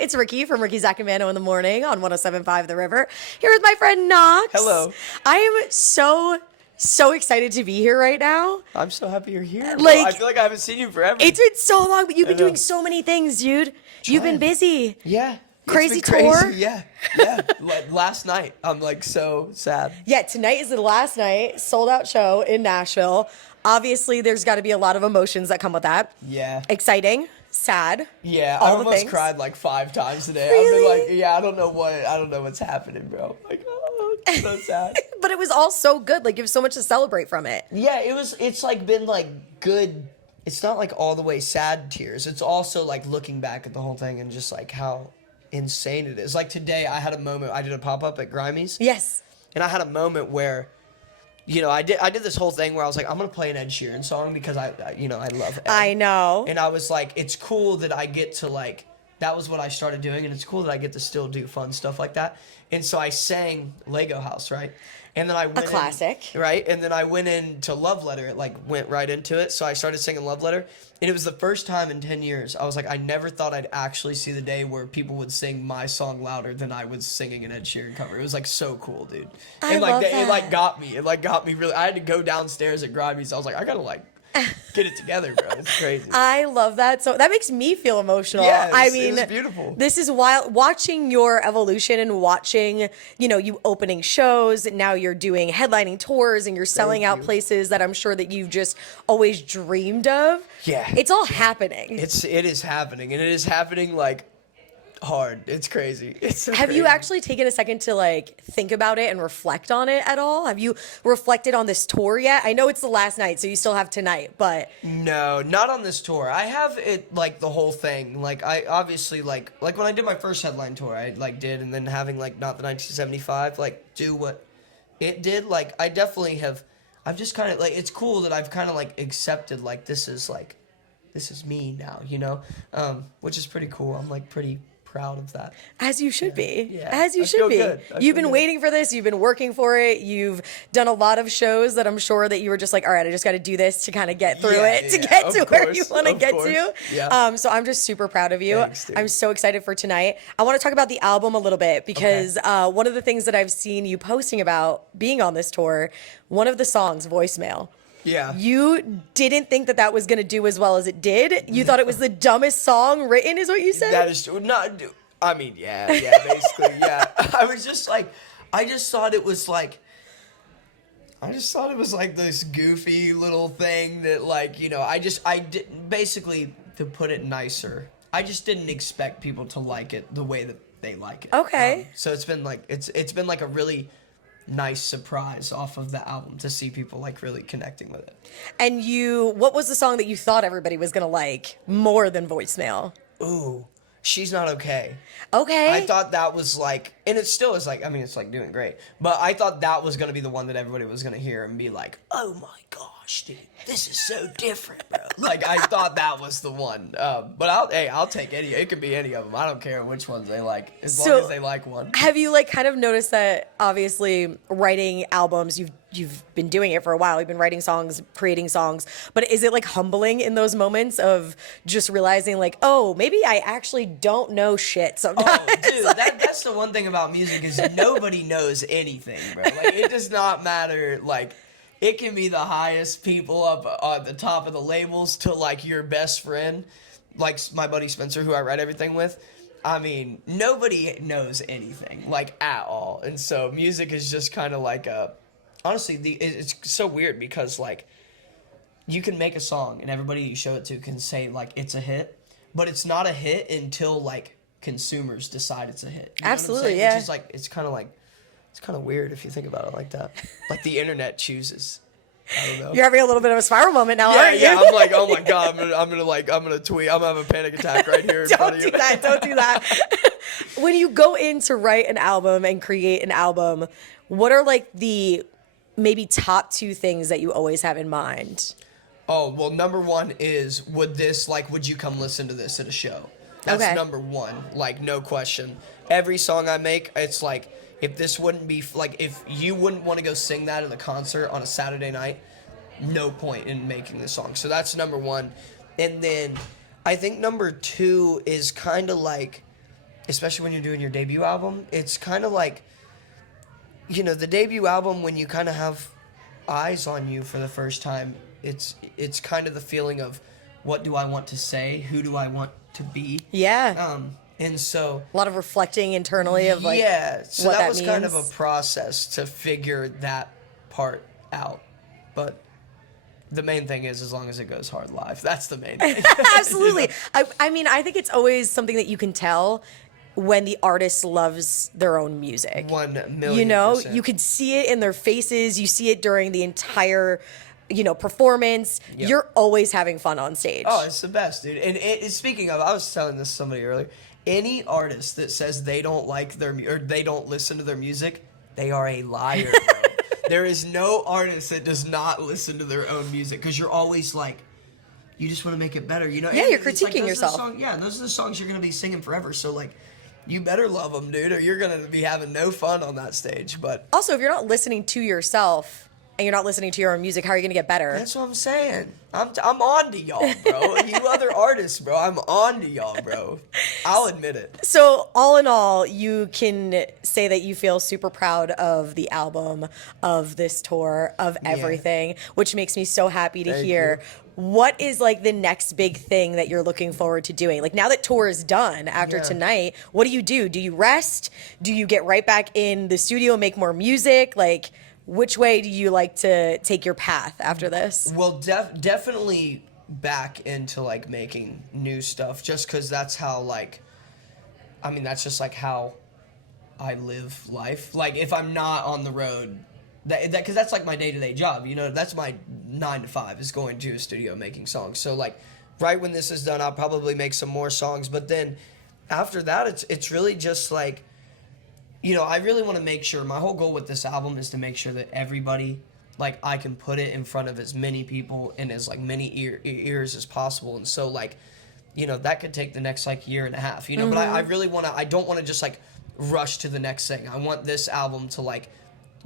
It's Ricki from Ricki, Zach, and Mano in the morning on 107.5 The River. Here with my friend Knox. Hello. I am so excited to be here right now. I'm so happy you're here. Bro. Like, I feel like I haven't seen you forever. It's been so long, but you've been doing so many things, dude. You've been busy. Yeah. Crazy it's been tour. Crazy. Yeah. Like last night, I'm like so sad. Yeah, tonight is the last night, sold out show in Nashville. Obviously, there's got to be a lot of emotions that come with that. Yeah. Exciting, sad. Yeah, all I the almost things. cried like 5 times today. Really? I've been like, I don't know what's happening, bro. Like, oh, it's so sad. But it was all so good. Like, you have so much to celebrate from it. Yeah, it's like been like good. It's not like all the way sad tears. It's also like looking back at the whole thing and just like how insane it is. Like today I had a moment, I did a pop-up at Grimey's. Yes. And I had a moment where, I did this whole thing where I was like, I'm going to play an Ed Sheeran song because I love Ed. I know. And I was like, it's cool that I get to like, that was what I started doing. And it's cool that I get to still do fun stuff like that. And so I sang Lego House, right? And then I went a classic. Right? And then I went into Love Letter. It like went right into it. So I started singing Love Letter. And it was the first time in 10 years. I was like, I never thought I'd actually see the day where people would sing my song louder than I was singing an Ed Sheeran cover. It was like so cool, dude. I love that. It like got me. It like got me really. I had to go downstairs at Grimey's. I was like, I gotta like get it together, bro. It's crazy. I love that. So that makes me feel emotional. Yeah, I it mean, was beautiful. This is wild. Watching your evolution and watching, you opening shows. And now you're doing headlining tours and you're selling out places that I'm sure that you've just always dreamed of. Yeah. It's all happening. It is happening, and it is happening like hard. It's crazy. It's so Have you crazy. actually taken a second to like think about it and reflect on it at all? Have you reflected on this tour yet? I know it's the last night, so you still have tonight, but No, not on this tour. I have it like the whole thing. Like I obviously like when I did my first headline tour, I like did, and then having like Not the 1975 like do what it did. Like I definitely have. I've just kind of like it's cool that I've kind of like accepted like this is me now, which is pretty cool. I'm like pretty proud of that. as you should be. Yeah. As you I should feel be. good. I You've feel been good. waiting for this. You've been working for it. You've done a lot of shows that I'm sure that you were just like, all right, I just got to do this to kind of get through Yeah, it, to yeah, get of to where course, you want to of get course. to. Yeah. So I'm just super proud of you. Thanks, dude. I'm so excited for tonight. I want to talk about the album a little bit because one of the things that I've seen you posting about being on this tour, one of the songs, Voicemail. Yeah. You didn't think that was going to do as well as it did. You thought it was the dumbest song written, is what you said? That is not. I mean, yeah, basically, yeah. I was just like, I just thought it was like this goofy little thing that like, I didn't, basically, to put it nicer, I just didn't expect people to like it the way that they like it. Okay. So it's been like, it's been like a really nice surprise off of the album to see people like really connecting with it. And what was the song that you thought everybody was going to like more than Voicemail? Ooh. She's Not Okay. Okay. I thought that was like, and it still is like, I mean, it's like doing great, but I thought that was going to be the one that everybody was going to hear and be like, oh my gosh, dude, this is so different, bro. Like, I thought that was the one. But I'll take any, it could be any of them. I don't care which ones they like, as long as they like one. Have you like kind of noticed that obviously writing albums, you've been doing it for a while. You've been writing songs, creating songs, but is it like humbling in those moments of just realizing like, oh, maybe I actually don't know shit sometimes? Oh, dude, that's the one thing about music is nobody knows anything, bro. Like, it does not matter. Like, it can be the highest people up at the top of the labels to like your best friend, like my buddy Spencer, who I write everything with. I mean, nobody knows anything, like, at all. And so music is just kind of like honestly, it's so weird because like you can make a song and everybody you show it to can say like it's a hit, but it's not a hit until like consumers decide it's a hit. You know Absolutely, what I'm saying? yeah. Which is like it's kind of weird if you think about it like that. Like the internet chooses. I don't know. You're having a little bit of a spiral moment now, Yeah, aren't you? yeah. I'm like, oh my god, I'm gonna tweet. I'm gonna have a panic attack right here in front Don't of do you. that. Don't do that. When you go in to write an album and create an album, what are like the maybe top 2 things that you always have in mind? Oh, well, number one is, would you come listen to this at a show? That's Okay. number one, like, no question. Every song I make, it's like, if this wouldn't be, like, if you wouldn't want to go sing that at a concert on a Saturday night, no point in making the song. So that's number one. And then I think number 2 is kind of like, especially when you're doing your debut album, it's kind of like, the debut album, when you kind of have eyes on you for the first time, it's kind of the feeling of, what do I want to say? Who do I want to be? Yeah. And so A lot of reflecting internally of like, yeah, so what that was means. kind of a process to figure that part out. But the main thing is, as long as it goes hard live, that's the main thing. Absolutely. I mean, I think it's always something that you can tell when the artist loves their own music. 1,000,000%. You can see it in their faces. You see it during the entire, performance. Yep. You're always having fun on stage. Oh, it's the best, dude. And speaking of, I was telling this to somebody earlier. Any artist that says they don't like or they don't listen to their music, they are a liar, bro. There is no artist that does not listen to their own music, because you're always like, you just want to make it better, Yeah, And you're it's like, critiquing those are the yourself. and those are the songs you're gonna be singing forever. So like, you better love them, dude, or you're gonna be having no fun on that stage. But Also, if you're not listening to yourself and you're not listening to your own music, how are you going to get better? that's what I'm saying. I'm on to y'all, bro. You other artists, bro. I'm on to y'all, bro. I'll admit it. So all in all, you can say that you feel super proud of the album, of this tour, of everything, which makes me so happy to Thank hear. you. What is like the next big thing that you're looking forward to doing? Like now that tour is done after tonight, what do you do? Do you rest? Do you get right back in the studio and make more music? Like, which way do you like to take your path after this? Well, definitely back into like making new stuff, just because that's how that's just like how I live life. Like if I'm not on the road, because that's like my day-to-day job. That's my 9 to 5 is going to a studio making songs. So like right when this is done, I'll probably make some more songs. But then after that, it's really just like, I really want to make sure, my whole goal with this album is to make sure that everybody, like, I can put it in front of as many people and as, like, many ears as possible. And so, like, that could take the next, like, year and a half, But I really want to, I don't want to just, like, rush to the next thing. I want this album to, like,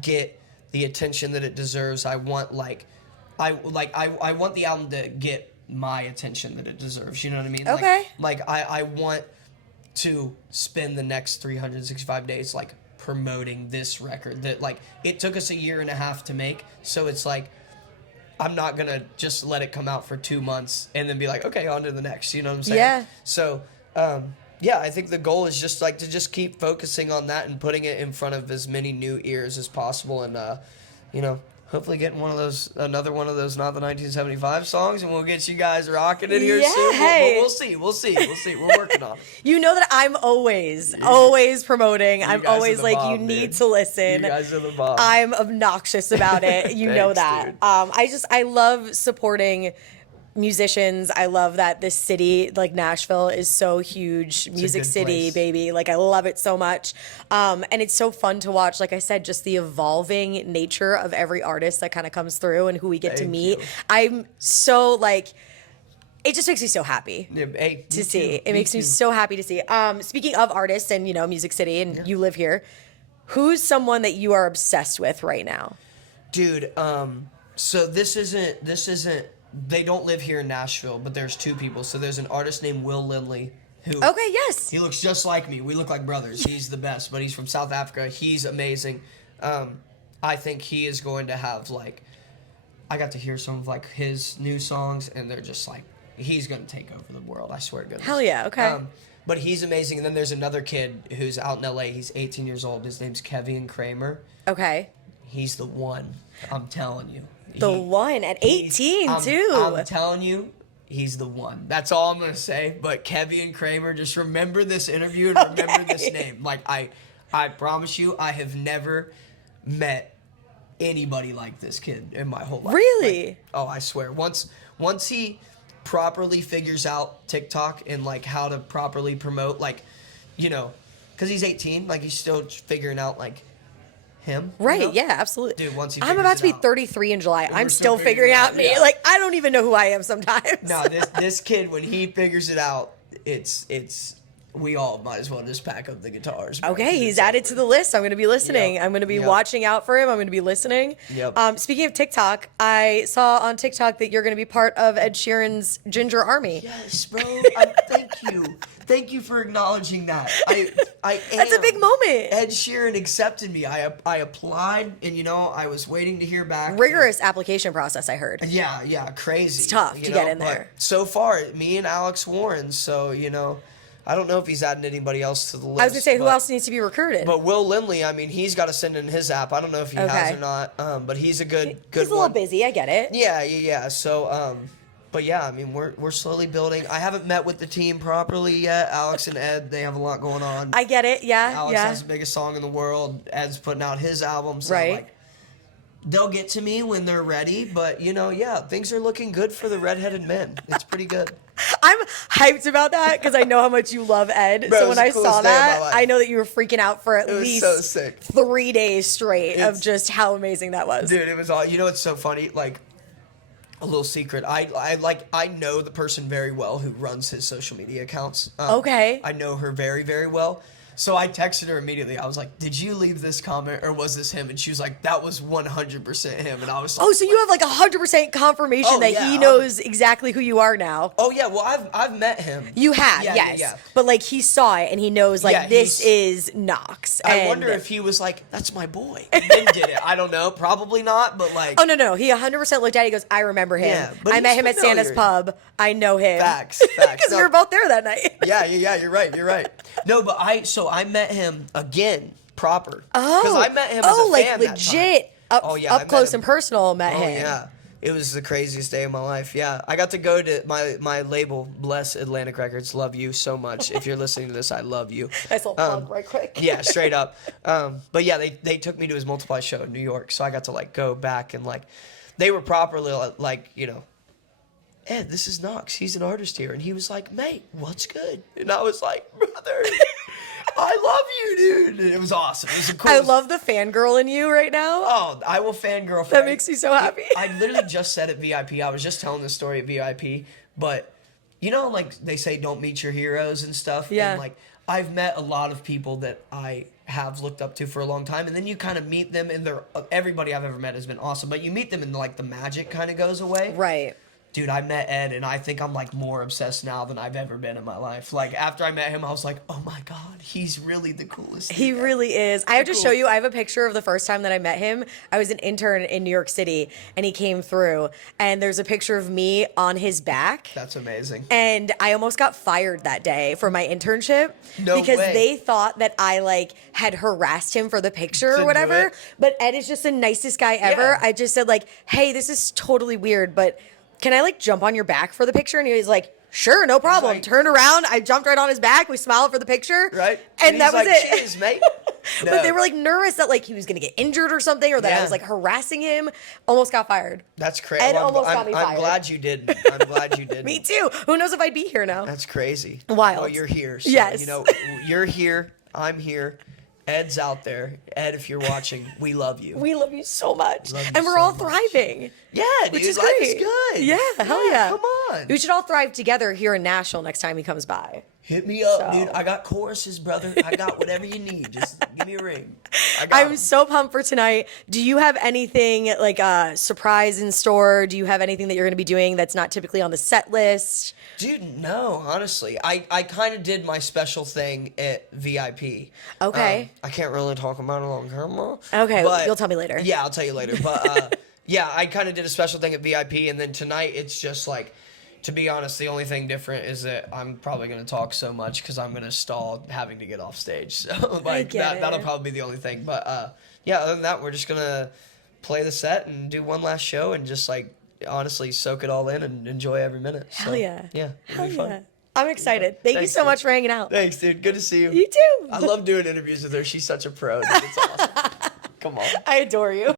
get the attention that it deserves. I want, I want the album to get my attention that it deserves. You know what I mean? Okay. I want to spend the next 365 days like promoting this record that like it took us a year and a half to make, so it's like I'm not gonna just let it come out for 2 months and then be like, okay, on to the next, you know what I'm saying? Yeah. So I think the goal is just like to just keep focusing on that and putting it in front of as many new ears as possible, and hopefully getting another one of those Not the 1975 songs, and we'll get you guys rocking it here soon. We'll see. We're working on it. You know that I'm always promoting. I'm guys are always the like, bomb, you need dude. to listen. You guys are the bomb. I'm obnoxious about it. You know Thanks, that. dude. I love supporting musicians. I love that this city, like Nashville, is so huge. Music good city, place. baby. Like, I love it so much. And it's so fun to watch, like I said, just the evolving nature of every artist that kind of comes through and who we get to Thank meet. you. I'm so like, it just makes me so happy Yeah, hey, to see. It makes me so happy to see. Speaking of artists and, Music City, and you live here, who's someone that you are obsessed with right now? Dude, so this isn't they don't live here in Nashville, but there's two people. So there's an artist named Will Lindley who Okay, yes. he looks just like me. We look like brothers. He's the best, but he's from South Africa. He's amazing. I think he is going to have I got to hear some of his new songs, and they're just he's going to take over the world. I swear to goodness. Hell yeah, okay. But he's amazing. And then there's another kid who's out in LA. He's 18 years old. His name's Kevin Kramer. Okay. He's the one. I'm telling you. The one at 18 too. I'm telling you, he's the one. That's all I'm gonna say. But Kevin Kramer, just remember this interview and remember this name. I promise you, I have never met anybody like this kid in my whole life. Really? I swear. Once he properly figures out TikTok and how to properly promote, because he's 18, he's still figuring out him. Right, yeah, absolutely. Dude, once he I'm figures about to it be out. 33 in July. I'm we're still still figuring figuring it out out, me. yeah. I don't even know who I am sometimes. No, this kid, when he figures it out, it's we all might as well just pack up the guitars. Bro, Okay, 'cause he's it's added to the list. I'm going to be listening. Yep. I'm going to be Yep. watching out for him. I'm going to be listening. Yep. Speaking of TikTok, I saw on TikTok that you're going to be part of Ed Sheeran's Ginger Army. Yes, bro. Thank you. Thank you for acknowledging that. I am. That's a big moment. Ed Sheeran accepted me. I applied, and I was waiting to hear back. Rigorous application process, I heard. Yeah, crazy. It's tough to get in there. But so far, me and Alex Warren. So I don't know if he's adding anybody else to the list. I was gonna say, who else needs to be recruited? But Will Lindley, I mean, he's got to send in his app. I don't know if he has or not. But he's a good. He's a little busy. I get it. Yeah. So, but yeah, I mean, we're slowly building. I haven't met with the team properly yet. Alex and Ed, they have a lot going on. I get it. Yeah. Alex has the biggest song in the world. Ed's putting out his album. So Right. They'll get to me when they're ready. But things are looking good for the redheaded men. It's pretty good. I'm hyped about that because I know how much you love Ed. Bro, so when I saw that, life. I know that you were freaking out for at least so sick. 3 days straight of just how amazing that was. Dude, it was all. It's so funny. Like, a little secret. I know the person very well who runs his social media accounts. Okay. I know her very, very well. So I texted her immediately. I was like, "Did you leave this comment or was this him?" And she was like, "That was 100% him." And I was like, Oh, so you have like 100% confirmation that he knows exactly who you are now. "Oh yeah, well I've met him." You have, yes. Yeah. But like he saw it and he knows like this is Knox. I wonder if he was like, "That's my boy," and then did it. I don't know. Probably not. But like, oh no, he 100% looked at it. He goes, "I remember him. Yeah, but I met he's him at Santa's familiar. pub. I know him." Facts. Because we were both there that night. Yeah. You're right. No, but I met him again, proper. Oh, because I met him as a like fan legit that up, time. I up met close him. and personal. Met Oh him. yeah, it was the craziest day of my life. Yeah, I got to go to my label, Bless Atlantic Records. Love you so much. If you're listening to this, I love you. Nice little plug, right quick. Yeah, straight up. But yeah, they took me to his Multiply show in New York, so I got to like go back and like, they were properly like Ed, this is Knox. He's an artist here, and he was like, "Mate, what's good?" And I was like, "Brother, I love you, dude." And it was awesome. It was the coolest. I love the fangirl in you right now. Oh, I will fangirl for That makes me so happy. I literally just said at VIP. I was just telling this story at VIP, but like they say, don't meet your heroes and stuff. Yeah. And like I've met a lot of people that I have looked up to for a long time, and then you kind of meet them, and everybody I've ever met has been awesome, but you meet them, and like the magic kind of goes away. Right. Dude, I met Ed, and I think I'm like more obsessed now than I've ever been in my life. Like after I met him, I was like, "Oh my God, he's really the coolest." He really is. I have to show you. I have a picture of the first time that I met him. I was an intern in New York City, and he came through. And there's a picture of me on his back. That's amazing. And I almost got fired that day for my internship because way. they thought that I like had harassed him for the picture To or do whatever. it. But Ed is just the nicest guy ever. Yeah. I just said like, "Hey, this is totally weird, but can I like jump on your back for the picture?" And he was like, "Sure, no problem." like- Turned around, I jumped right on his back. We smiled for the picture, Right? And that was he's like, it. "Cheers, mate." But they were like nervous that like he was gonna get injured or something, or that I Yeah. was like harassing him. Almost got fired. That's crazy. Ed almost got me I'm fired. glad you didn't. I'm glad you didn't. Me too. Who knows if I'd be here now? That's crazy. Wild. Well, you're here. So, Yes. You're here. I'm here. Ed's out there. Ed, if you're watching, we love you. We love you so much, Love you and we're so all much. thriving. Yeah, dude. Which is Life great. is good. Yeah, hell yeah. Come on. We should all thrive together here in Nashville next time he comes by. Hit me up, So- dude. I got choruses, brother. I got whatever you need. Just give me a ring. I got I'm 'em. so pumped for tonight. Do you have anything like a surprise in store? Do you have anything that you're going to be doing that's not typically on the set list? Dude, no, honestly. I kind of did my special thing at VIP. Okay. I can't really talk about it on camera. Okay, but- you'll tell me later. Yeah, I'll tell you later. But yeah, I kind of did a special thing at VIP, and then tonight it's just like, to be honest, the only thing different is that I'm probably going to talk so much because I'm going to stall having to get off stage. So like get that'll it. probably be the only thing. But yeah, other than that, we're just going to play the set and do one last show and just like honestly soak it all in and enjoy every minute. Hell So, yeah. Yeah. It'll Hell be fun. yeah. I'm excited. Thank you Thanks, so dude. much for hanging out. Thanks, dude. Good to see you. You too. I love doing interviews with her. She's such a pro. Dude. It's awesome. Come on. I adore you.